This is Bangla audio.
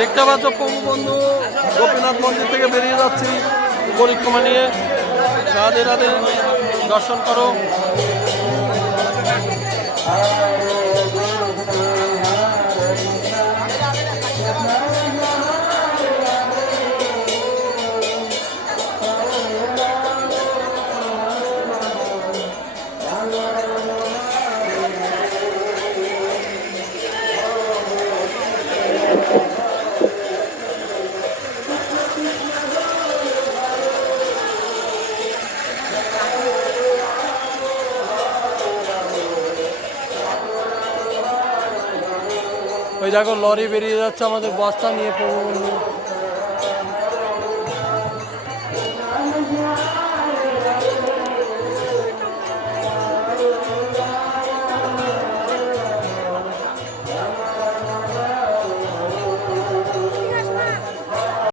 দেখতে পাচ্ছ প্রভু বন্ধু গোপীনাথ মন্দির থেকে বেরিয়ে যাচ্ছি পরিক্রমা নিয়ে। রাধে রাধে, দর্শন করো। ওই দেখো লরি বেরিয়ে যাচ্ছে আমাদের বস্তা নিয়ে প্রভু